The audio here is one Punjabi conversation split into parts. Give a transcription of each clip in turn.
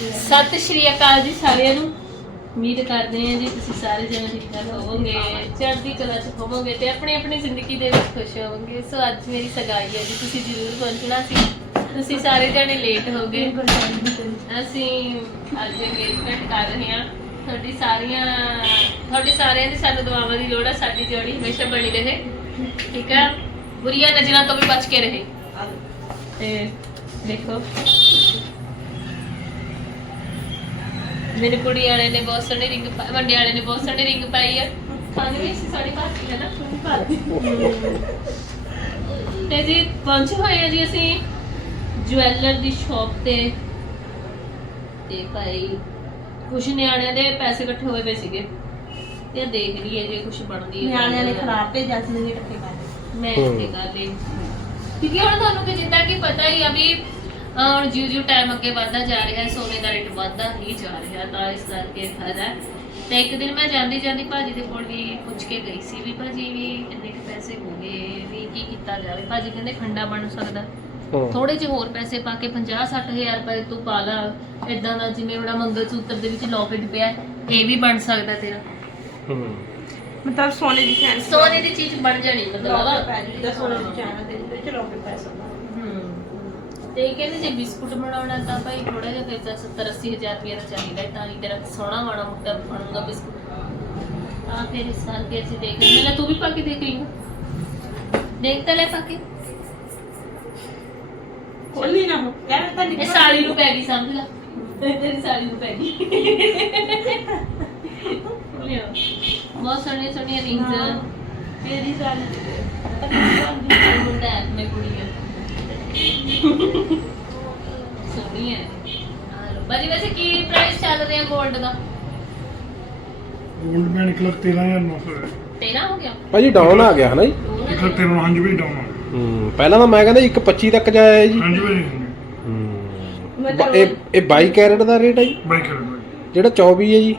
ਸਤਿ ਸ਼੍ਰੀ ਅਕਾਲ ਜੀ ਸਾਰਿਆਂ ਨੂੰ। ਉਮੀਦ ਕਰਦੇ ਹਾਂ ਜੀ ਤੁਸੀਂ ਸਾਰੇ ਜਣੇ ਠੀਕ ਠਾਕ ਹੋਵੋਗੇ ਚੜ੍ਹਦੀ ਕਲਾ ਚ ਹੋਵੋਗੇ ਤੇ ਆਪਣੀ ਆਪਣੀ ਜ਼ਿੰਦਗੀ ਦੇ ਵਿੱਚ ਖੁਸ਼ ਹੋਵੋਗੇ। ਸੋ ਅੱਜ ਮੇਰੀ ਸਗਾਈ ਹੈ ਜੀ ਤੁਸੀਂ ਜ਼ਰੂਰ ਪਹੁੰਚਣਾ ਸੀ। ਤੁਸੀਂ ਸਾਰੇ ਜਣੇ ਲੇਟ ਹੋ ਗਏ। ਅਸੀਂ ਅੱਜ engagement ਕਰ ਰਹੇ ਹਾਂ। ਤੁਹਾਡੀ ਸਾਰੀਆਂ ਤੁਹਾਡੀ ਸਾਰਿਆਂ ਦੀ ਸਾਨੂੰ ਦੁਆਵਾਂ ਦੀ ਲੋੜ ਹੈ ਸਾਡੀ ਜੋੜੀ ਹਮੇਸ਼ਾ ਬਣੀ ਰਹੇ। ਠੀਕ ਹੈ ਬੁਰੀਆਂ ਨਜ਼ਰਾਂ ਤੋਂ ਵੀ ਬਚ ਕੇ ਰਹੇ। ਤੇ ਦੇਖੋ ਮੇਰੇ ਕੁੜੀ ਵਾਲੇ ਨੇ ਬਹੁਤ ਸੋਹਣੀ ਰਿੰਗ ਵੱਡੇ ਵਾਲੇ ਨੇ ਬਹੁਤ ਸੋਹਣੀ ਰਿੰਗ ਪਾਈ ਹੈ ਖਾਣੇ ਵੀ ਸੀ ਸਾਡੀ ਭਾਤੀ ਹੈ ਨਾ? ਤੇ ਜੀ ਪਹੁੰਚੇ ਹੋਏ ਆ ਜੀ ਅਸੀਂ ਜੁਐਲਰ ਦੀ ਸ਼ਾਪ ਤੇ। ਤੇ ਭਾਈ ਕੁਛ ਨਿਆਣਿਆਂ ਦੇ ਪੈਸੇ ਇਕੱਠੇ ਹੋਏ ਪਏ ਸੀਗੇ। ਤੇ ਦੇਖ ਲਈਏ ਜੇ ਕੁਛ ਬਣਦੀ ਹੈ ਨਿਆਣਿਆਂ ਨੇ ਖਰਾਬ ਭੇਜਿਆ ਸੀ ਨਹੀਂ ਟੱਕੇ ਕਰ ਮੈਂ। ਇਹ ਗੱਲ ਹੀ ਕਿਉਂਕਿ ਹੁਣ ਤੁਹਾਨੂੰ ਕਿ ਜਿੱਦਾਂ ਕਿ ਪਤਾ ਹੀ ਆ ਵੀ ਅਹ ਹੁਣ ਜਿਉਂ ਜਿਉਂ ਟਾਈਮ ਅੱਗੇ ਵੱਧਦਾ ਜਾ ਰਿਹਾ ਹੈ ਸੋਨੇ ਦਾ ਰੇਟ ਵੱਧਦਾ ਹੀ ਜਾ ਰਿਹਾ ਤਾਂ ਇਸ ਕਰਕੇ ਫਾਇਦਾ ਹੈ। ਤੇ ਇੱਕ ਦਿਨ ਮੈਂ ਜਾਂਦੀ ਜਾਂਦੀ ਭਾਜੀ ਦੇ ਕੋਲ ਵੀ ਪੁੱਛ ਕੇ ਗਈ ਸੀ ਵੀ ਭਾਜੀ ਵੀ ਇੰਨੇ ਕੁ ਪੈਸੇ ਹੋ ਗਏ ਵੀ ਕੀ ਕੀਤਾ ਜਾਵੇ? ਭਾਜੀ ਕਹਿੰਦੇ ਖੰਡਾ ਬਣ ਸਕਦਾ। ਹੂੰ। ਥੋੜੇ ਜਿਹੇ ਹੋਰ ਪੈਸੇ ਪਾ ਕੇ 50 60000 ਰੁਪਏ ਤੂੰ ਪਾ ਲਾ ਇਦਾਂ ਦਾ ਜਿਵੇਂ ਉਹਦਾ ਮੰਗਲ ਸੂਤਰ ਦੇ ਵਿੱਚ ਲੋਕਟ ਪਿਆ ਹੈ, ਇਹ ਵੀ ਬਣ ਸਕਦਾ ਤੇਰਾ। ਹੂੰ। ਮਤਲਬ ਸੋਨੇ ਦੀ ਚੈਨ ਸੋਨੇ ਦੀ ਚੀਜ਼ ਬਣ ਜਾਣੀ ਮਤਲਬ। ਲੋਕਰ ਪੈ ਜੂ ਦਾ ਸੋਨੇ ਦੀ ਚੈਨ ਦੇ ਵਿੱਚ ਲੋਕਰ ਪੈ ਸਕਦਾ ਹਮ। ਤੇ ਇਹ ਕਹਿੰਦੇ ਜੇ ਬਿਸਕੁਟ ਬਣਾਉਣਾ ਤਾਂ ਭਾਈ ਥੋੜਾ ਜਿਹਾ ਫਿਰ ਤਾਂ 70 80 ਹਜ਼ਾਰ ਰੁਪਏ ਦਾ ਚਾਹੀਦਾ ਹੈ ਤਾਂ ਹੀ ਤੇਰਾ ਸੋਹਣਾ ਮਾੜਾ ਮੁੱਟਾ ਬਣੂਗਾ ਬਿਸਕੁਟ ਤਾਂ ਫਿਰ ਇਸ ਸਾਲ ਕੇ ਅਸੀਂ ਦੇਖ ਰਹੇ ਹਾਂ ਤੂੰ ਵੀ ਪਾ ਕੇ ਦੇਖ ਰਹੀ ਹੈ ਦੇਖ ਤਾਂ ਲੈ ਪਾ ਕੇ ਖੋਲੀ ਨਾ ਹੋ ਕਹਿ ਤਾਂ ਇਹ ਨਿਕਲ ਸਾੜੀ ਨੂੰ ਪੈ ਗਈ ਸਮਝ ਲੈ ਇਹ ਤੇਰੀ ਸਾੜੀ ਨੂੰ ਪੈ ਗਈ ਲਿਓ ਬਹੁਤ ਸੋਹਣੀਆਂ ਸੋਹਣੀਆਂ ਰਿੰਗਸ ਤੇਰੀ ਸਾਰੀ ਮੁੰਡਾ ਹੈ ਮੈਂ ਕੁੜੀ ਹੈ ਸੋਹਣੀ ਹੈ। ਆ ਲਓ ਬਾਜੀ ਵੈਸੇ ਕੀ ਪ੍ਰਾਈਸ ਚੱਲ ਰਿਹਾ 골ਡ ਦਾ ਗੋਲਡ ਪੈਨ 1 ਲੱਖ 13900 ਹੈ 13 ਹੋ ਗਿਆ? ਭਾਜੀ ਡਾਊਨ ਆ ਗਿਆ ਹਨਾ ਜੀ? ਦੋ ਨਾ 1 ਲੱਖ 13 ਹਾਂਜੀ ਵੀ ਡਾਊਨ ਆ ਹੂੰ ਪਹਿਲਾਂ ਤਾਂ ਮੈਂ ਕਹਿੰਦਾ 1.25 ਤੱਕ ਜਾਇਆ ਜੀ। ਹਾਂਜੀ ਹੂੰ। ਬ- ਇਹ ਇਹ 22 ਕੈਰਟ ਦਾ ਰੇਟ ਹੈ ਜੀ? ਬਾਈ ਕਰ ਜਿਹੜਾ 24 ਹੈ ਜੀ?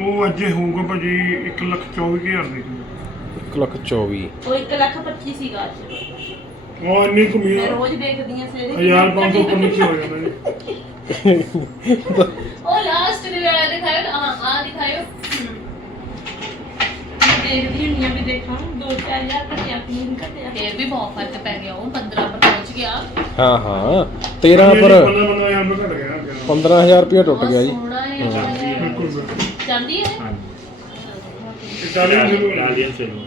ਉਹ ਅੱਜ ਹੋਊਗਾ ਭਾਜੀ 1 ਲੱਖ 24000 ਦੇ 1 ਲੱਖ 24 ਉਹ 1 ਲੱਖ 25 ਸੀਗਾ ਅੱਜ। ਉਹ ਇੰਨੀ ਕੁ ਮੈਂ ਮੀਰ ਰੋਜ਼ ਦੇਖਦੀ ਆ ਸਵੇਰੇ। 1500 ਉੱਪਰ ਨੀਚੇ ਹੋ ਜਾਂਦਾ ਜੀ ਉਹ ਲਾਸਟ ਦੇ ਵਾਲਾ ਦਿਖਾਇਓ ਹਾਂ ਆ ਦਿਖਾਇਓ। ਮੈਂ ਦੇਖਦੀ ਹੁੰਦੀ ਆ ਵੀ ਦੇਖਾਂ 2-4000 ਘਟਿਆ ਕਿ ਨਹੀਂ ਘਟਿਆ। ਫੇਰ ਵੀ ਬਹੁਤ ਫ਼ਰਕ ਪੈ ਗਿਆ ਉਹ 15 ਪਰ ਪਹੁੰਚ ਗਿਆ। ਹਾਂ ਹਾਂ 13 ਪਰ 15 15000 ਰੁਪਏ ਘਟ ਗਿਆ 15000 ਰੁਪਏ ਟੁੱਟ ਗਿਆ ਜੀ। ਸੋਹਣਾ ਹੈ। ਬਿਲਕੁਲ ਬਿਲਕੁਲ। ਜਾਂਦੀ ਹੈ? ਇਟਾਲੀਅਨ ਸ਼ੁਰੂ ਹੋ ਚਲੋ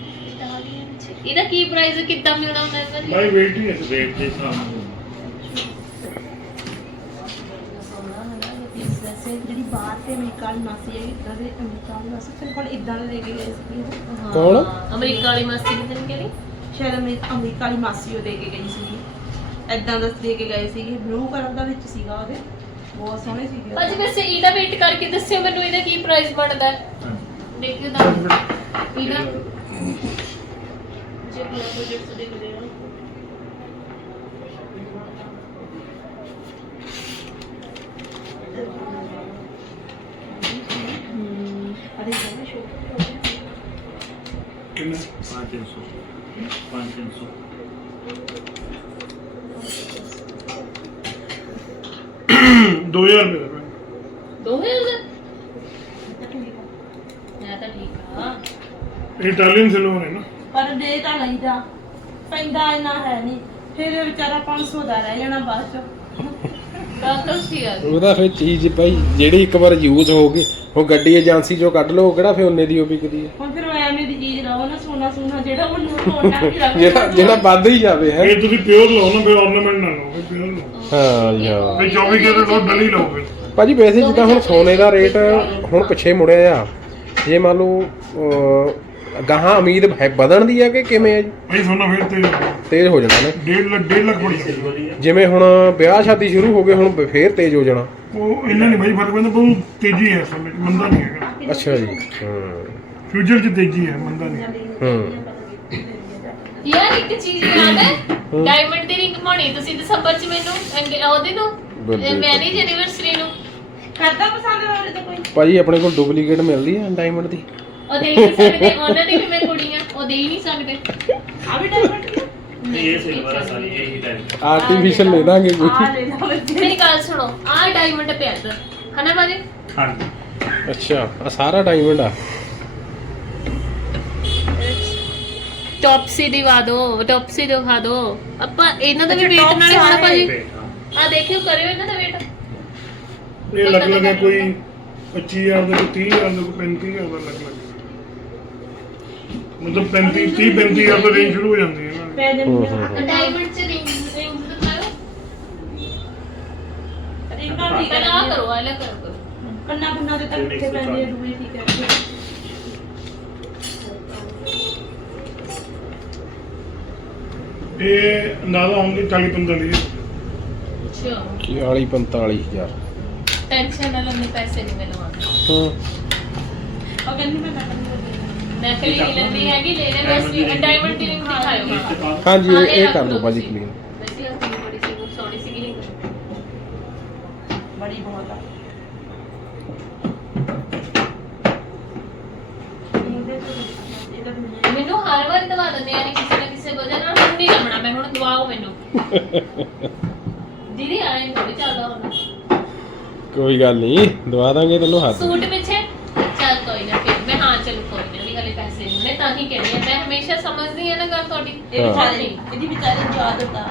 ਇਹਦਾ ਕੀ ਪ੍ਰਾਈਸ ਕਿੱਦਾਂ ਮਿਲਦਾ ਹੁੰਦਾ ਇਹਦਾ ਜੀ ਬਾਈ ਵੇਟ ਹੀ ਹੈ ਦੇ ਹਿਸਾਬ ਨਾਲ ਸੋਹਣਾ ਹੈ ਨਾ ਇਹ piece ਵੈਸੇ ਜਿਹੜੀ ਬਾਹਰ ਤੇ ਅਮਰੀਕਾ ਵਾਲੀ ਮਾਸੀ ਹੈ ਇਦਾਂ ਦੇ ਅਮਰੀਕਾ ਮਾਸੀ ਕੋਲ ਇਦਾਂ ਦੇ ਦੇ ਕੇ ਗਏ ਸੀ? ਹਾਂ, ਕੌਣ? ਅਮਰੀਕਾ ਵਾਲੀ ਮਸਤੀ ਦੀ ਤੈਨੂੰ ਕਹਿੰਦੀ ਸ਼ਾਇਦ ਅਮਰੀ- ਅਮਰੀਕਾ ਵਾਲੀ ਮਾਸੀ ਉਹ ਦੇ ਕੇ ਗਈ ਸੀ ਇਦਾਂ ਦਾ ਦੇ ਕੇ ਗਏ ਸੀਗੇ। ਬਲੂ ਕਲਰ ਦਾ ਵਿੱਚ ਸੀਗਾ ਉਹਦੇ। ਬਹੁਤ ਸੋਹਣੇ ਸੀਗੇ ਭਾਜੀ ਵੈਸੇ ਇਹਦਾ ਵੇਟ ਕਰਕੇ ਦੱਸਿਓ ਮੈਨੂੰ ਇਹਦਾ ਕੀ ਪ੍ਰਾਈਸ ਬਣਦਾ? ਹੈ। ਦੇਖਿਓ ਦਾ ਇਹਦਾ ਜੇ ਪੂਰਾ ਬਜਟ ਦੇਖਦੇ ਹਾਂ ਅਰੇ ਸੋਹਣਾ ਸ਼ੋਕ ਕਿੰਨਾ 500 500 2000 ਰੁਪਏ ਦਾ ਦੋ ਹਜ਼ਾਰ ਦਾ ਮੈਂ ਤਾਂ ਠੀਕ ਆ ਇਟਾਲੀਅਨ ਸਿਲਵਰ ਹੈ ਨਾ ਪਰ ਦੇ ਤਾਂ ਲਈਦਾ। ਪੈਂਦਾ ਇੰਨਾ ਹੈ ਨਹੀਂ ਫਿਰ ਇਹ ਵਿਚਾਰਾ 500 ਦਾ ਰਹਿ ਜਾਣਾ ਬਾਅਦ ਚ। ਡਾਕਟਰ ਸੀ ਆ ਉਹਦਾ ਫਿਰ ਚੀਜ਼ ਭਾਈ ਜਿਹੜੀ ਇੱਕ ਵਾਰ ਯੂਜ਼ ਹੋ ਗਈ ਉਹ ਗੱਡੀ ਏਜੰਸੀ ਚੋਂ ਕੱਢ ਲਓ ਉਹ ਕਿਹੜਾ ਫਿਰ ਉਹਨੇ ਦੀ ਉਹ ਵਿਕਦੀ ਹੈ? ਹੁਣ ਫਿਰ ਉਹ ਐਵੇਂ ਦੀ ਚੀਜ਼ ਲਾਓ ਨਾ ਸੋਨਾ ਸੋਨਾ ਜਿਹੜਾ ਉਹਨੂੰ ਕੋਟਾ ਵੀ ਰੱਖ ਜਿਹੜਾ ਜਿਹੜਾ ਵੱਧ ਹੀ ਜਾਵੇ ਹੈ? ਇਹ ਤੁਸੀਂ ਪਿਓਰ ਲਓ ਨਾ ਫਿਰ ornament ਨਾ ਲਓ ਫਿਰ ਪਿਓਰ ਲਓ। ਹਾਂ ਹਾਂ। ਫਿਰ 24 ਕੇ ਲਓ ਡਲੀ ਲਓ ਫਿਰ। ਭਾਜੀ ਵੈਸੇ ਜਿੱਦਾਂ ਹੁਣ ਸੋਨੇ ਦਾ ਰੇਟ ਹੁਣ ਪਿੱਛੇ ਮੁੜਿਆ ਆ। ਜੇ ਮੰਨ ਲਓ ਗਾਹਾਂ ਉਮੀਦ ਹੈ ਵਧਣ ਦੀ ਆ ਕਿ ਕਿਵੇਂ ਆ ਜੀ? ਭਾਈ ਸੋਨਾ ਫਿਰ ਤੇ ਤੇਜ਼ ਹੋ ਜਾਣਾ ਨੇ। 1.5 ਲੱਖ 1.5 ਲੱਖ ਬਣ ਜਾਂਦਾ ਜਿਵੇਂ ਹੁਣ ਵਿਆਹ ਸ਼ਾਦੀ ਸ਼ੁਰੂ ਹੋ ਗਏ ਹੁਣ ਫੇਰ ਤੇਜ਼ ਹੋ ਜਾਣਾ। ਉਹ ਇੰਨਾ ਨਹੀਂ ਭਾਈ ਫ਼ਰਕ ਪੈਂਦਾ ਪਰ ਉਹ ਤੇਜ਼ੀ ਹੈ ਸਮੇਂ ਮੰਦਾ ਨਹੀਂ ਹੈਗਾ। ਅੱਛਾ ਜੀ। ਹਾਂ ਫਿਊਚਰ 'ਚ ਤੇਜ਼ੀ ਹੈ ਮੰਦਾ ਨਹੀਂ ਹੂੰ। ਯਾਰ ਇੱਕ ਚੀਜ਼ ਯਾਦ ਹੈ ਡਾਇਮੰਡ ਦੀ ਰਿੰਗ ਪਾਉਣੀ ਤੁਸੀਂ ਦਸੰਬਰ ਚ ਮੈਨੂੰ ਅੰਗੇ- ਉਹਦੇ ਨੂੰ। ਮੈਰਿਜ ਐਨੀਵਰਸਰੀ ਨੂੰ। ਕਰਦਾ ਪਸੰਦ ਵਾਲੇ ਤਾਂ ਕੋਈ? ਭਾਜੀ ਆਪਣੇ ਕੋਲ ਡੁਪਲੀਕੇਟ ਮਿਲਦੀ ਆ ਡਾਇਮੰਡ ਦੀ। ਉਹ ਦੇ ਹੀ ਨਹੀਂ ਸਕਦੇ ਉਹਨਾਂ ਦੀ ਵੀ ਮੈਂ ਕੁੜੀ ਆ ਉਹ ਦੇ ਹੀ ਨਹੀਂ ਸਕਦੇ। ਆ ਵੀ ਡਾਇਮੰਡ ਨਹੀਂ ਇਹ ਸਿਲਵਰ ਆ ਸਾਰੀ ਇਹ ਹੀ ਟਾਈਪ ਆਰਟੀਫੀਸ਼ੀਅਲ ਲੈ ਦਾਂਗੇ ਕੋਈ ਆ ਲੈ ਜਾ ਬੱਚੇ ਮੇਰੀ ਗੱਲ ਸੁਣੋ ਆਹ ਡਾਇਮੰਡ ਪਿਆ ਇੱਧਰ ਹਨਾ ਬਾਜੀ ਹਾਂਜੀ। ਅੱਛਾ ਆ ਸਾਰਾ ਡਾਇਮੰਡ ਆ। ਟੌਪਸੀ ਦਿਵਾ ਦਿਓ ਟੌਪਸੀ ਦਿਖਾ ਦਿਓ ਆਪਾਂ ਇਹਨਾਂ ਦਾ ਵੀ ਅੱਛਾ, ਵੇਟ ਨਾਲੇ tops ਹੋਣਾ ਭਾਜੀ? ਹਾਂ। ਆ ਦੇਖਿਓ ਕਰਿਓ ਇਹਨਾਂ ਦਾ ਵੇਟ ਇਹ ਲੱਗ ਲੱਗਾ ਕੋਈ 25000 ਦਾ ਕੋਈ 30000 ਦਾ ਕੋਈ 35000 ਦਾ ਲੱਗ ਲੱਗਾ ਮਤਲਬ 35 30 35000 ਤੋਂ ਰੇਂਜ ਸ਼ੁਰੂ ਹੋ ਜਾਂਦੀ ਹੈ। ਨਾ ਪੈ ਹੂੰ, ਹੂੰ। ਡਾਇਮੰਡ ਚ ਰਿੰਗ ਰਿੰਗ ਦਿਖਾਓ ਰੀਕਾ ਠੀਕ ਹੈ। ਕਰੋ ਆ ਲੈ ਕਰੋ ਕਰੋ। ਕੰਨਾ ਕੁੰਨਾ ਦੇ ਤੱਕ ਕਿੱਥੇ ਪੈਂਦੀ ਹੈ ਦੂਈ ਠੀਕ ਹੈ। ਇਹ ਅੰਦਾਜ਼ਾ ਹੋਣਗੇ 40 45 ਅੱਛਾ। 40 45000 ਟੈਨਸ਼ਨ ਨਾ ਲੰਮੇ ਪੈਸੇ ਨਹੀਂ ਮਿਲਵਾਂਗੇ ਹੂੰ। ਉਹ ਕਹਿੰਦੀ ਮੈਂ ਕੱਟਣੀ ਨਕਲੀ ਨਹੀਂ ਲੈਂਦੀ ਹੈਗੀ ਲੈਣੇ ਬਸ ਡਾਇਮੰਡ ਦੀ ਰਿੰਗ ਦਿਖਾਇਓ। ਹਾਂਜੀ ਹਾਂ, ਇਹ ਇਹ ਕਰ ਲਓ ਭਾਜੀ। ਕਲੀਨ ਵੈਸੇ ਆਹ ਕਿੰਨੀ ਬੜੀ ਸੀ ਬਹੁਤ ਸੋਹਣੀ ਸੀ ਰਿੰਗ ਬੜੀ ਬਹੁਤ ਆ। ਇਹਦਾ ਦੁਨੀਆ ਮੈਨੂੰ ਹਰ ਵਾਰ ਦਵਾ ਦਿੰਦੇ ਆ ਨੀ ਕਿਸੇ ਨਾ ਕਿਸੇ ਵਜ੍ਹਾ ਨਾਲ। ਹੁਣ ਨਹੀਂ ਲੰਮਣਾ ਮੈਂ ਹੁਣ ਦਵਾਓ ਮੈਨੂੰ। ਦੀਦੀ ਆਏ ਥੋੜੀ ਚੱਲਦਾ ਹੁਣ। ਕੋਈ ਗੱਲ ਨਹੀਂ ਦਵਾ ਦਾਂਗੇ ਤੈਨੂੰ ਹੱਥ। ਸੂਟ ਪਿੱਛੇ ਚੱਲ ਕੋਈ ਨਾ ਫਿਰ ਮੈਂ ਹਾਂ ਚਲੋ ਕੋਈ ਨਾ ਵੀ ਹਲੇ ਪੈਸੇ ਨਹੀਂ ਮੈਂ ਤਾਂ ਹੀ ਕਹਿੰਦੀ ਆ ਮੈਂ ਹਮੇਸ਼ਾ ਆ ਨਾ ਗੱਲ ਤੁਹਾਡੀ। ਇਹ ਹਾਂ। ਵਿਚਾਰੀ ਇਹਦੀ ਵਿਚਾਰੀ ਦੀ ਆਦਤ ਆ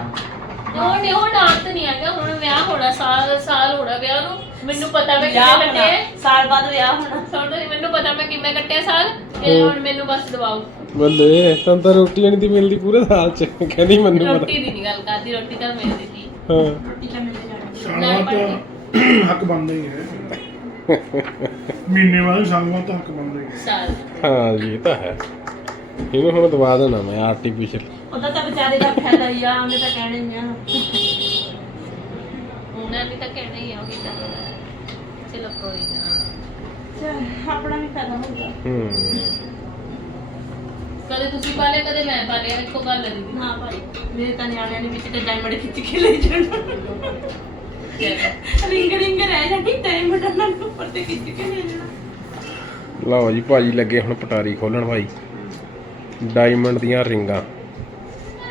ਉਹ ਨਹੀਂ ਉਹ ਡਾਂਟ ਨਹੀਂ ਹੈਗਾ। ਹੁਣ ਵਿਆਹ ਹੋਣਾ ਸਾਲ ਸਾਲ ਹੋਣਾ ਵਿਆਹ ਨੂੰ। ਮੈਨੂੰ ਪਤਾ ਮੈਂ ਵਿਆਹ ਕਿਵੇਂ ਹੋਣਾ, ਕੱਟੇ ਸਾਲ ਬਾਅਦ ਵਿਆਹ ਹੋਣਾ। ਸੁਣ ਮੈਨੂੰ ਪਤਾ ਮੈਂ ਕਿਵੇਂ ਕੱਟਿਆ ਸਾਲ। ਤੇ ਹੁਣ ਮੈਨੂੰ ਬਸ ਦਵਾਓ। ਬੱਲੇ ਤੈਨੂੰ ਤਾਂ ਰੋਟੀ ਨਹੀਂ ਦੀ ਮਿਲਦੀ ਪੂਰੇ ਸਾਲ ਚ। ਕਹਿੰਦੀ ਮੈਨੂੰ ਪਤਾ। ਰੋਟੀ ਦੀ ਨਹੀਂ ਗੱਲ ਕਰਦੀ ਰੋਟੀ ਤਾਂ ਮਿਲ ਦਿੱਤੀ ਹਾਂ। ਰੋਟੀ ਤਾਂ ਮਿਲ ਜਾਣੀ ਸਾਲ ਬਾਅਦ ਤਾਂ ਹੱਕ ਬਣਦਾ ਹੀ ਹੈ। ਮਹੀਨੇ ਬਾਅਦ ਸਾਲ ਬਾਅਦ ਤਾਂ ਹੱਕ ਬਣਦਾ ਹੀ ਹੈ। ਸਾਲ। ਹਾਂ ਜੀ ਇਹ ਤਾਂ ਹੈ। ਇਹਨੂੰ ਹੁਣ ਦਵਾ ਦੇਣਾ ਮੈਂ ਆਰਟੀਫੀਸ਼ੀਅਲ ਉਹਦਾ ਤਾਂ ਵਿਚਾਰੇ ਦਾ ਫਾਇਦਾ ਹੀ ਆ ਉਹਨੇ ਤਾਂ ਕਹਿਣਾ ਹੀ ਆ। ਉਹਨਾਂ ਨੇ ਤਾਂ ਕਹਿਣਾ ਹੀ ਆ ਉਹੀ ਤਾਂ। ਚਲੋ ਕੋਈ ਨਾ। ਚੱਲ, ਆਪਣਾ ਵੀ ਫਾਇਦਾ ਹੋਊਗਾ ਹੂੰ। ਕਦੇ ਤੁਸੀਂ ਪਾਲੇ ਕਦੇ ਮੈਂ ਪਾਲਿਆ ਇੱਕੋ ਗੱਲ ਹੈ ਦੀਦੀ। ਨਾ ਭਾਈ ਮੇਰੇ ਤਾਂ ਨਿਆਣਿਆਂ ਨੇ ਵਿੱਚ ਤੇ ਡਾਇਮੰਡ ਖਿੱਚ ਕੇ ਲੈ ਜਾਣਾ। ਰਿੰਗ ਰਿੰਗ ਰਹਿ ਜਾਣੀ ਡਾਇਮੰਡ ਨਾਲ ਉੱਪਰ ਤੇ ਖਿੱਚ ਕੇ ਲੈ ਜਾਣਾ। ਲਓ ਜੀ ਭਾਜੀ ਲੱਗੇ ਹੁਣ ਪਟਾਰੀ ਖੋਲਣ ਭਾਈ ਡਾਇਮੰਡ ਦੀਆਂ ਰਿੰਗਾਂ।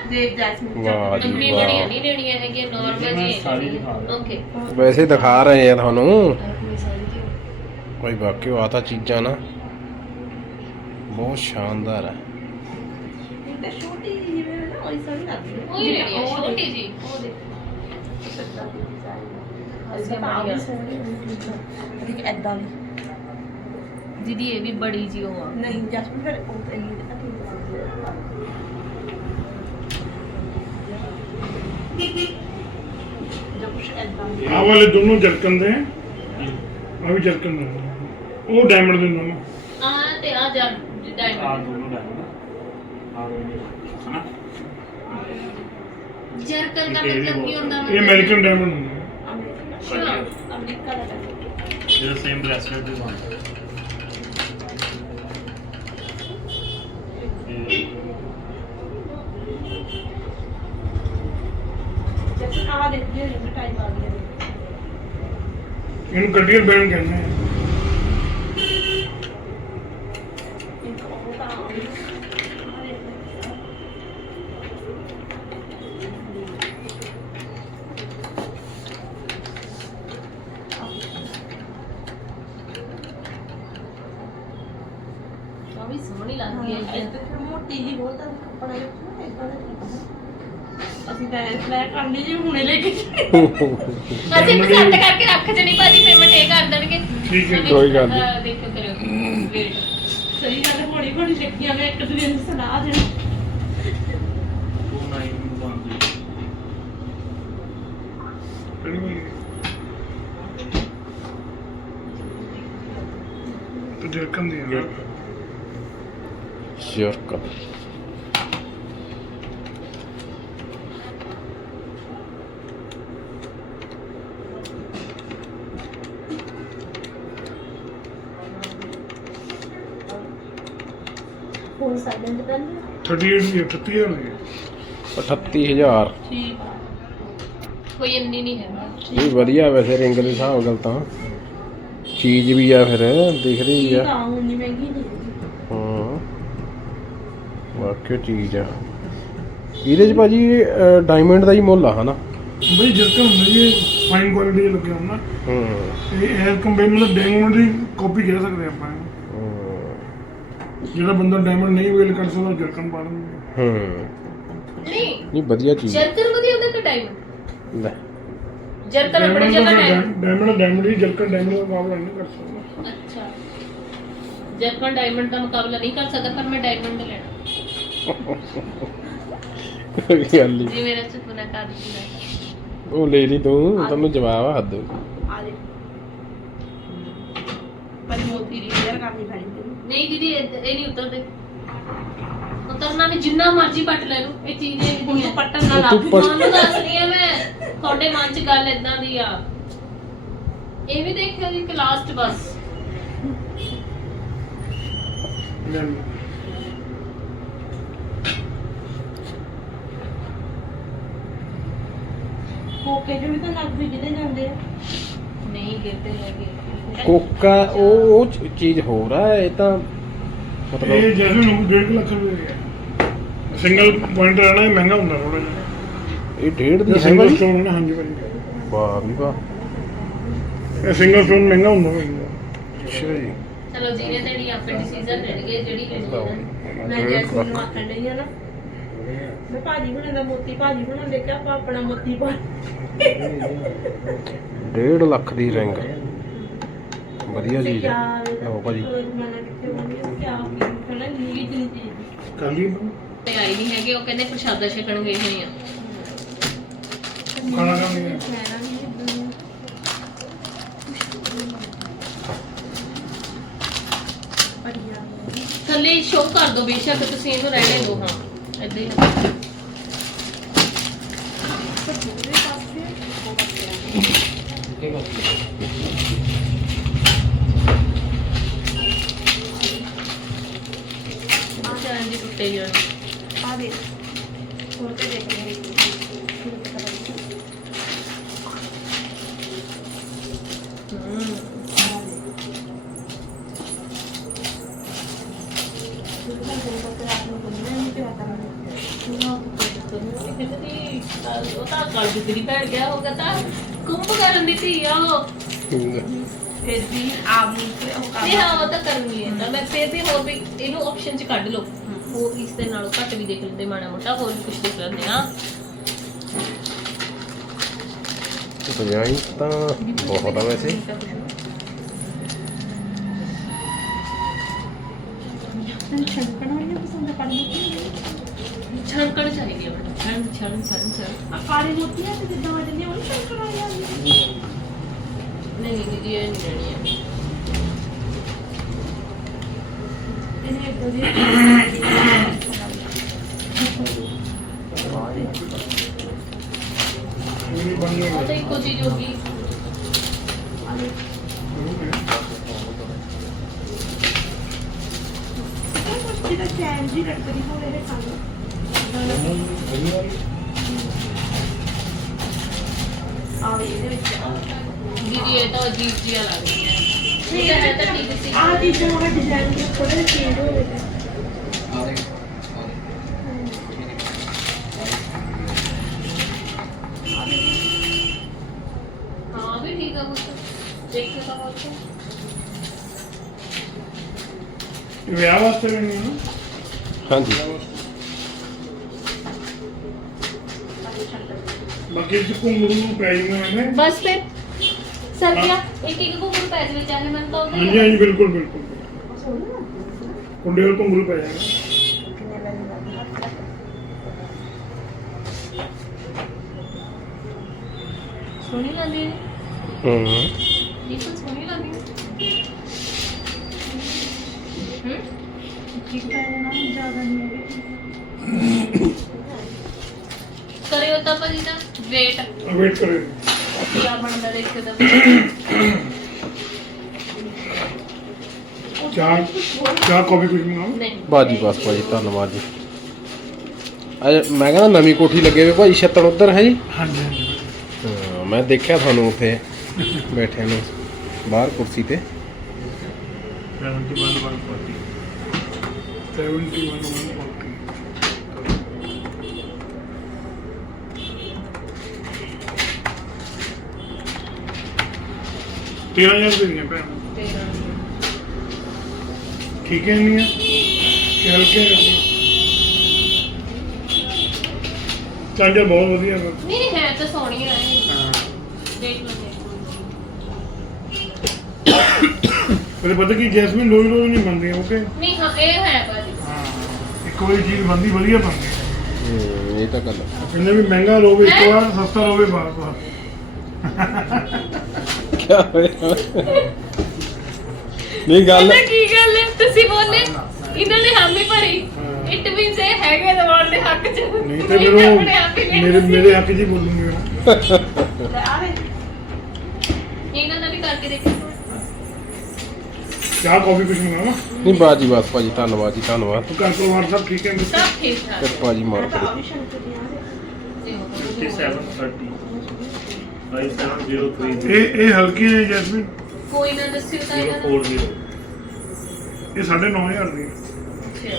ਦੇਖ ਜੈਸਮੀਨ ਵਾਹ ਜੀ ਇੰਨੀ ਵਾਹ। ਬੜੀਆਂ ਨਹੀਂ ਦੇਣੀਆਂ ਹੈਗੀਆਂ ਨਾਰਮਲ ਜੀ। ਸਾਰੀ ਦਿਖਾ ਦਿਆਂ। ਓਕੇ ਵੈਸੇ ਦਿਖਾ ਰਹੇ ਆ ਤੁਹਾਨੂੰ। ਭਾਈ ਵਾਕਿਓ ਆ ਤਾਂ ਚੀਜ਼ਾਂ ਨਾ। ਬਹੁਤ ਸ਼ਾਨਦਾਰ ਹੈ ਇਹ ਤਾਂ ਛੋਟੀ ਜਿਹੀ ਜਿਵੇਂ ਨਾ ਉਹੀ ਸੋਹਣੀ ਲੱਗਦੀ ਹੈ ਉਹੀ ਲੈਣੀ ਹੈ, ਉਹ ਛੋਟੀ ਦੇਖ, ਜਿਹੀ। ਉਹ ਦੇਖ। ਸੱਤਾ ਦੀ ਅਸੀਂ ਅਸੀਂ ਤਾਂ ਆਪ ਬੜੀਆਂ। ਹੀ ਸੋਹਣੀ ਹੁੰਦੀ ਦੇਖ ਐਦਾਂ ਦੀ। ਦੀਦੀ ਇਹ ਵੀ ਬੜੀ ਜੀ ਉਹ ਆ। ਨਹੀਂ ਜੈਸਮੀਨ ਫਿਰ ਉਹ ਤਾਂ ਇਹ ਤਾਂ ਆਹ ਵਾਲੇ ਦੋਨੋਂ ਜਰਕਨ ਦੇ ਆ। ਵੀ ਜਰਕਨ ਦੇ ਉਹ ਡਾਇਮੰਡ ਦੇ ਦੋਨੋਂ। ਆ ਤੇ ਆ ਜਾ ਆ ਡਾਇਮੰਡ ਦੋਨੋਂ ਦਾ ਆ। ਦੋਨੋਂ ਹਨਾ? ਜਰਕਨ ਦਾ ਮਤਲਬ ਕੀ ਹੁੰਦਾ? ਇਹ ਅਮਰੀਕਨ ਡਾਇਮੰਡ ਹੁੰਦੇ ਆ। ਅਮਰੀਕਾ ਦਾ ਜਿਹੜਾ ਸੇਮ ਬ੍ਰੈਸਲੇਟ ਦੇ ਬਣਦਾ ਆ ਇਹਨੂੰ ਕੰਡੀਅਰ ਬੈਂਡ ਕਹਿੰਦੇ ਆ। ਇੱਕ ਉਹ ਤਾਂ ਆ ਗਈ ਆ ਦੇਖ ਆ ਵੀ ਸੋਹਣੀ ਲੱਗਦੀ ਹੈ। ਇਹ ਇਹ ਮੋਟੀ ਜੀ ਬਹੁਤ ਆ ਕੱਪੜਾ ਅਸੀਂ ਤਾਂ ਇਸ ਲੈ ਕਰਨੀ ਜੀ ਹੁਣੇ ਲੈ ਕੇ ਅਸੀਂ ਪਸੰਦ ਕਰਕੇ ਰੱਖ ਜਣੀ ਭਾਜੀ ਪੇਮੈਂਟ ਇਹ ਕਰ ਦੇਣਗੇ। ਠੀਕ ਹੈ, ਕੋਈ ਗੱਲ ਨਹੀਂ। ਹਾਂ, ਦੇਖੋ ਕਰਿਓ ਵੇਟ ਸਹੀ ਗੱਲ ਹੈ ਹੌਲੀ ਹੌਲੀ ਲੱਗੀਆਂ ਮੈਂ ਇੱਕ ਦੂਜੇ ਨੂੰ ਸਲਾਹ ਦੇਣ। ਜਰਕਨ ਦੀ ਆ ਜਰਕਨ। ਫੋਨ ਸਾਈਲੈਂਟ ਕਰ ਲਿਆ 38 ਦੀ 38000 ਦੀ 38000 ਠੀਕ ਆ। ਕੋਈ ਇੰਨੀ ਨਹੀਂ ਹੈ। ਇਹ ਵਧੀਆ ਵੈਸੇ ਰਿੰਗ ਦੇ ਹਿਸਾਬ ਨਾਲ ਤਾਂ। ਚੀਜ਼ ਵੀ ਆ ਫਿਰ ਵੀ ਠੀਕ ਆ ਆ ਉਨੀ ਮਹਿੰਗੀ ਨਹੀਂ। ਹਾਂ। ਵਾਕਿਓ ਚੀਜ਼ ਆ। ਇਹਦੇ ਚ ਭਾਜੀ ਡਾਇਮੰਡ ਦਾ ਹੀ ਮੁੱਲ ਆ ਹਨਾ? ਬਈ ਜਰਕਨ ਹੁੰਦੇ ਜੀ ਫਾਈਨ ਕੁਆਲਿਟੀ ਦੇ ਲੱਗੇ ਹੁੰਦਾ। ਹੂੰ। ਇਹ ਐਸ ਕੰਪੇਅਰ ਮਤਲਬ ਡਾਇਮੰਡ ਦੀ ਕਾਪੀ ਕਹਿ ਸਕਦੇ ਆਪਾਂ ਇਹਨੂੰ। ਜਿਹੜਾ ਬੰਦਾ ਡਾਇਮੰਡ ਨਹੀਂ ਵੇਲ ਕਰ ਸਕਦਾ ਉਹ ਜਰਕਨ ਪਾ ਦਿੰਦਾ। ਹੂੰ। ਨਹੀਂ। ਨਹੀਂ ਵਧੀਆ ਚੀਜ਼ ਹੈ। ਜਰਕਨ ਵਧੀਆ ਹੁੰਦਾ ਕਿ ਡਾਇਮੰਡ ਲੈ। ਜਰਕਨ ਆਪਣੀ ਜਗ੍ਹਾ ਡਾਇਮੰਡ ਡਾਇਮੰਡ ਡਾਇਮੰਡ ਹੀ ਜਰਕਨ ਡਾਇਮੰਡ ਦਾ ਮੁਕਾਬਲਾ ਨਹੀਂ ਕਰ ਸਕਦਾ। ਅੱਛਾ। ਜਰਕਨ ਡਾਇਮੰਡ ਦਾ ਮੁਕਾਬਲਾ ਨਹੀਂ ਕਰ ਸਕਦਾ ਪਰ ਮੈਂ ਡਾਇਮੰਡ ਲੈਣਾ। ਕੋਈ ਗੱਲ ਨਹੀਂ ਜੀ ਮੇਰਾ ਸੁਪਨਾ ਕਰ ਦਿੱਤਾ ਉਹ ਲੈ ਲਈ ਤੂੰ ਤੈਨੂੰ ਜਵਾਬ ਆ ਹੱਦ। ਆ ਦੇ। ਪਰ ਮੋਤੀ ਰਿਪੇਅਰ ਕਰਨੀ ਪੈਣੀ ਤੈਨੂੰ। ਨਹੀਂ ਦੀਦੀ ਇਹ ਇਹ ਨਹੀਂ ਉਤਰਦੇ। ਉਤਰਨਾ ਨਹੀਂ ਜਿੰਨਾ ਮਰਜ਼ੀ ਪੱਟ ਲੈ ਲਓ ਇਹ ਚੀਜ਼ ਇਹ ਹੁਣ ਤੂੰ ਪੱਟਣ ਨਾਲ ਤੂੰ ਲੱਗ ਪੱਟ- ਤੁਹਾਨੂੰ ਦੱਸ ਰਹੀ ਹਾਂ ਮੈਂ ਤੁਹਾਡੇ ਮਨ 'ਚ ਗੱਲ ਇਦਾਂ ਦੀ ਆ। ਇਹ ਵੀ ਦੇਖਿਓ ਜੀ ਕਿ ਲਾਸਟ ਬਸ। ਲੈ। ਕੋਕੇ ਜੋ ਵੀ ਤਾਂ ਲੱਗ ਵੀ ਕਿਤੇ ਜਾਂਦੇ ਆ। ਨਹੀਂ ਗਿਰਦੇ ਹੈਗੇ। ਕੋਕਾ ਉਹ ਉਹ ਚ- ਚੀਜ਼ ਹੋਰ ਆ ਇਹ ਤਾਂ ਮਤਲਬ ਇਹ ਜੈਸੇ ਨੂੰ 1.5 ਲੱਖ ਰੁਪਏ ਦਾ ਹੈ ਸਿੰਗਲ ਪੁਆਇੰਟ ਰਹਿਣਾ ਇਹ ਮਹਿੰਗਾ ਹੁੰਦਾ ਥੋੜਾ ਜਿਹਾ। ਇਹ ਡੇਢ ਦੀ ਹੈ ਸਿੰਗਲ ਭਾਈ ਸਟੋਨ ਨਾ ਹਾਂਜੀ ਭਾਈ। ਵਾਹ ਵੀ ਵਾਹ। ਇਹ ਸਿੰਗਲ ਸਟੋਨ ਮਹਿੰਗਾ ਹੁੰਦਾ ਭਾਈ। ਅੱਛਾ ਜੀ। ਚਲੋ ਜਿਹਨੇ ਤੇਰੀ ਆਪੇ ਡਿਸੀਜਨ ਲੈਣਗੇ ਜਿਹੜੀ ਲੈਣੀ ਹੈ ਮੈਂ ਜੈਸਮੀਨ ਨੂੰ ਆਖਣ ਡਈ ਆ ਨਾ। ਮੈਂ ਭਾਜੀ ਹੁਣਾਂ ਦਾ ਮੋਤੀ ਭਾਜੀ ਹੁਣਾਂ ਦੇਖਿਆ ਆਪਾਂ ਆਪਣਾ ਮੋਤੀ ਪਾ ਡੇਢ ਲੱਖ ਦੀ ਰਿੰਗ। ਵਧੀਆ ਚੀਜ਼ ਹੈ। ਲਓ ਭਾਜੀ। ਆਈ ਨਹੀਂ ਹੈਗੇ ਉਹ ਕਹਿੰਦੇ ਪ੍ਰਸ਼ਾਦਾ ਛਕਣ ਗਏ ਹੋਏ ਆ। ਖਾਣਾ ਖਾਣ ਗਏ। ਲੈਣਾ ਨਹੀਂ ਇਦਾਂ ਪੜੀਆ ਥੱਲੇ ਸ਼ੋ ਕਰ ਦੋ ਬੇਸ਼ੱਕ ਤੁਸੀਂ ਇਹਨੂੰ ਰਹਿਣੇ ਦਿਓ ਹਾਂ। ਏਦਾਂ ਹੀ। ਰੱਖੋ। ਆ ਜਾਣ ਦੀ ਟੁੱਟੇ ਜਾਣ ਆ ਦੇ ਹੋਰ ਤੇ ਦੇਖ ਰਹੇ ਉਹ ਤਾਂ ਕੱਲ ਦੀ ਭੈਣ ਗਿਆ ਹੋਗਾ ਤਾਂ ਕੁੰਭ ਕਰਨ ਦੀ ਧੀ ਆ ਉਹ। ਫਿਰ ਵੀ ਆਪ ਨੂੰ ਤੇ ਉਹ ਨਹੀਂ ਹਾਂ ਉਹ ਤਾਂ ਕਰਨੀ ਹੈ। ਤਾਂ ਮੈਂ ਫਿਰ ਵੀ ਹੋਰ ਵੀ ਇਹਨੂੰ ਆਪਸ਼ਨ ਚ ਕੱਢ ਲਓ। ਹੋਰ ਇਸ ਦੇ ਨਾਲੋਂ ਘੱਟ ਵੀ ਦੇਖ ਲੈਂਦੇ ਮਾੜਾ ਮੋਟਾ ਹੋਰ ਵੀ ਕੁਝ ਦੇਖ ਲੈਂਦੇ ਆ। ਪੰਜਾਈ ਤਾਂ ਬਹੁਤ ਆ ਵੈਸੇ। ਛੜਕਣ ਵਾਲੀਆਂ ਪਸੰਦ ਕਰਨੀ ਛਣਕਣ ਚਾਹੀਦੀ ਆ ਮੈਨੂੰ ਛਣ ਛਣ ਛਣ ਛਣ। ਆ ਕਾਲੀ ਮੋਤੀਆਂ ਤੇ ਜਿੱਦਾਂ ਵੱਜਦੀਆਂ ਉਹ ਛੜਕਣ ਵਾਲੀਆਂ ਹੁੰਦੀਆਂ ਨਹੀਂ ਦੀਦੀ ਇਹ ਨਹੀਂ ਲੈਣੀ ਹੈ ਇਹਨੇ ਇੱਕ ਦੀ ਇਹ ਵੀ ਬਣ ਉਹ ਤਾਂ ਇੱਕੋ ਚੀਜ਼ ਹੋ ਗਈ। ਜਿਹਦਾ ਚੈਨ ਜੀ ਲਟਕਦੀ ਹੋਵੇ ਇਹ ਖਾਣਾ ਆ ਇਹਦੇ ਵਿੱਚ ਦੀਦੀ ਇਹ ਤਾਂ ਅਜੀਬ ਜਿਹਾ ਲੱਗ ਰਿਹਾ ਹੈ। ਇਹ ਤਾਂ ਹੈ ਤਾਂ ਠੀਕ ਸੀ। ਆ ਚੀਜ਼ਾਂ ਉਹ ਡਿਜ਼ਾਈਨ ਦੇ ਥੋੜੇ ਚੇਂਜ ਹੋਵੇ ਤੇ ਹਾਂ ਵੀ ਠੀਕ ਆ ਉਹ ਦੇਖੋ ਤਾਂ ਹੋਰ ਕੀ। ਇਹ ਵਿਆਹ ਵਾਸਤੇ ਵੀ ਨਹੀਂ ਨਾ ਹਾਂਜੀ। ਬਾਕੀ 'ਚ ਘੁੰਗਰੂ ਨੂੰ ਪੈ ਜਾਣਾ ਨੇ। ਬਸ ਫਿਰ। ਸਰ ਗਿਆ ਇੱਕ ਇੱਕ ਘੁੰਗਰੂ ਪੈ ਜਾਵੇ ਚਾਹੇ ਮੈਨੂੰ ਤਾਂ ਉਹਦਾ ਹੀ ਹਾਂਜੀ ਹਾਂਜੀ ਬਿਲਕੁਲ ਬਿਲਕੁਲ। ਕੁੰਡੇ ਹੋਰ ਘੁੰਗਰੂ ਪੈ ਜਾਣਾ। ਸੋਹਣੀ ਲੱਗਦੀ ਹੈ। ਹੂੰ। ਇਹ ਤਾਂ ਸੋਹਣੀ ਲੱਗਦੀ ਹੈ। ਹੂੰ? ਠੀਕ ਪੈ ਜਾਣਾ ਜ਼ਿਆਦਾ ਨਹੀਂ ਹੋਵੇ ਕਰਿਓ ਤਾਂ ਭਾਜੀ ਦਾ ਵੇਟ ਵੇਟ ਕਰੇ ਕੀ ਆ ਬਣਦਾ ਦੇਖੋ ਤਾਂ ਚਾਹ ਚਾਹ ਕਾਫੀ ਕੁਝ ਮੰਗਾਓ ਨਹੀਂ। ਬਾਜੀ ਬਸ ਭਾਜੀ ਧੰਨਵਾਦ ਜੀ। ਅਜ ਮੈਂ ਕਹਿੰਦਾ ਨਵੀਂ ਕੋਠੀ ਲੱਗੇ ਛੱਤਣ ਉਧਰ ਹੈ ਜੀ? ਹਾਂਜੀ ਹਾਂਜੀ। ਹਾਂ, ਮੈਂ ਦੇਖਿਆ ਤੁਹਾਨੂੰ ਉੱਥੇ ਬੈਠੇ ਨੂੰ ਬਾਹਰ ਕੁਰਸੀ ਤੇ। 71 140 71 140 13000 ਰੁਪਏ ਦੀਆਂ ਭੈਣ। ਤੇਰਾਂ ਠੀਕ ਹੈ ਨਹੀਂ ਕਿ ਹਲਕੇ ਹੈ ਚਾਂਜਰ ਬਹੁਤ ਵਧੀਆ ਵਾ। ਨਹੀਂ ਨਹੀਂ ਹੈ ਤਾਂ ਸੋਹਣੀਆਂ ਹੈ ਹਾਂ। ਦੇਖ ਲਓ ਪਰ ਪਤਾ ਕੀ ਜੈਸਮੀਨ ਰੋਜ਼ ਰੋਜ਼ ਨਹੀਂ ਬਣਦੀ ਓਕੇ ਨਹੀਂ ਹਾਂ ਇਹ ਹੈ ਭਾਜੀ। ਹਾਂ। ਇੱਕ ਵਾਰੀ ਚੀਜ਼ ਬੰਦੀ ਵਧੀਆ ਬਣਦੀ। ਹੂੰ, ਇਹ ਤਾਂ ਗੱਲ ਹੈ। ਕਹਿੰਦੇ ਵੀ ਮਹਿੰਗਾ ਰੋਵੇ ਇੱਕ ਵਾਰ ਸਸਤਾ ਰੋਵੇ ਬਾਰ ਬਾਰ ਕਿਆ ਹੋਇਆ? ਨਹੀਂ ਗੱਲ ਪਤਾ ਕੀ ਗੱਲ ਹੈ? ਤੁਸੀਂ ਬੋਲੇ ਇਹਨਾਂ ਨੇ ਹਾਮੀ ਭਰੀ। ਇਟ ਮੀਨਸ ਇਹ ਹੈਗੇ ਦਵਾਨ ਦੇ ਹੱਕ ਚ। ਨਹੀਂ ਤੇ ਮੈਨੂੰ ਮੇਰੇ ਮੇਰੇ ਹੱਕ ਜੀ ਬੋਲੂਗੇ ਇਹਨਾਂ ਦਾ ਵੀ ਕਰਕੇ ਦੇਖੋ। ਚਾਹ ਕਾਫੀ ਕੁਝ ਮੰਗਾਵਾ ਨਹੀਂ ਬਾਜੀ ਬਾਤ ਭਾਜੀ ਧੰਨਵਾਦ ਜੀ ਧੰਨਵਾਦ। ਘਰ ਪਰਿਵਾਰ ਸਭ ਠੀਕ ਹੈ? ਸਭ ਠੀਕ ਠਾਕ ਕਿਰਪਾ ਜੀ ਮਾਰੋ 57 30 ਇਹ ਇਹ ਹਲਕੀ ਹੈ ਜੈਸਮੀਨ। ਕੋਈ ਨਾ ਦੱਸਿਓ ਤਾਂ ਇਹਨਾਂ 040 ਇਹ 9500 ਦੀ ਹੈ।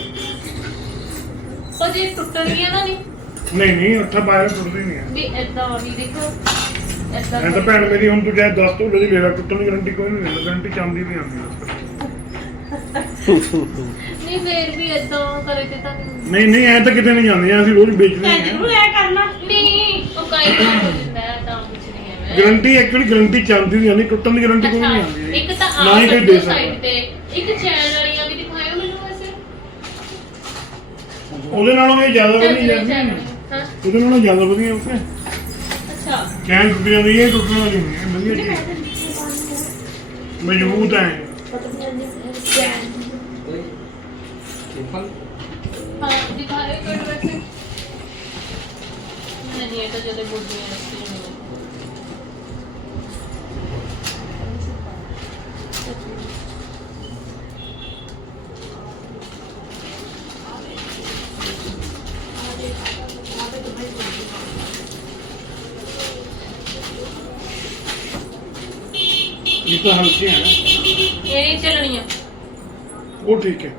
ਉਹ ਜੇ ਟੁੱਟਣਗੀਆਂ ਨਾ ਨਹੀਂ ਨਹੀਂ ਨਹੀਂ ਉੱਠਾ ਪਾਇਆ ਟੁੱਟਦੀ ਨਹੀਂ ਹੈ। ਵੀ ਐਦਾਂ ਵੀ ਦੇਖੋ। ਐਦਾਂ ਮੈਂ ਤਾਂ ਭੈਣ ਮੇਰੀ ਹੁਣ ਤੂੰ ਜਾਇ 10 ਤੋਂ ਲੈ ਲੈ ਟੁੱਟਣ ਦੀ ਗਾਰੰਟੀ ਕੋਈ ਨਹੀਂ ਗਾਰੰਟੀ ਚਾਂਦੀ ਦੀ ਆਉਂਦੀ ਹੈ। ਨਹੀਂ ਫੇਰ ਵੀ ਐਦਾਂ ਕਰੇ ਤੇ ਤਾਂ ਨਹੀਂ ਨਹੀਂ ਨਹੀਂ ਐ ਤਾਂ ਕਿਤੇ ਨਹੀਂ ਜਾਂਦੀਆਂ ਅਸੀਂ ਰੋਜ਼ ਵੇਚਦੇ ਮੈਂ ਹਾਂ। ਜ਼ਰੂਰ ਐ ਕਰਨਾ। ਨਹੀਂ ਉਹ ਕਾਈ ਗਾਰੰਟੀ ਐਕਚੁਅਲੀ ਗਾਰੰਟੀ ਚਾਂਦੀ ਦੀ ਆਉਂਦੀ ਟੁੱਟਣ ਦੀ ਗਾਰੰਟੀ ਕੋਈ ਨਹੀਂ ਆਉਂਦੀ। ਇੱਕ ਤਾਂ ਨਾ ਆ ਹੀ ਕੋਈ ਦੇ ਸਾਈਡ ਤੇ ਇੱਕ ਚੈਨ ਵਾਲੀਆਂ ਵੀ ਦਿਖਾਇਓ ਮੈਨੂੰ ਵੈਸੇ। ਉਹਦੇ ਨਾਲੋਂ ਇਹ ਜ਼ਿਆਦਾ ਵਧੀਆ ਜਾਂਦੀ ਹਾਂ। ਉਹਦੇ ਨਾਲੋਂ ਜ਼ਿਆਦਾ ਵਧੀਆ ਉੱਥੇ। ਅੱਛਾ। ਚੈਨ ਟੁੱਟ ਜਾਂਦੀ ਹੈ ਟੁੱਟਣ ਵਾਲੀ ਨਹੀਂ ਹੈ ਵਧੀਆ ਚੀਜ਼ ਮਜ਼ਬੂਤ ਹੈ। ਹਾਂ ਦਿਖਾਇਓ ਵੈਸੇ। ਨਹੀਂ ਇਹ ਤਾਂ ਜਦੋਂ ਬੁੱਢੀਆਂ ਰੱਖੀਆਂ ਨੇ ਇਹ ਤਾਂ ਹਲਕੇ ਹੈ ਇਹ ਨਹੀਂ ਚੱਲਣੀਆਂ। ਉਹ ਠੀਕ ਹੈ।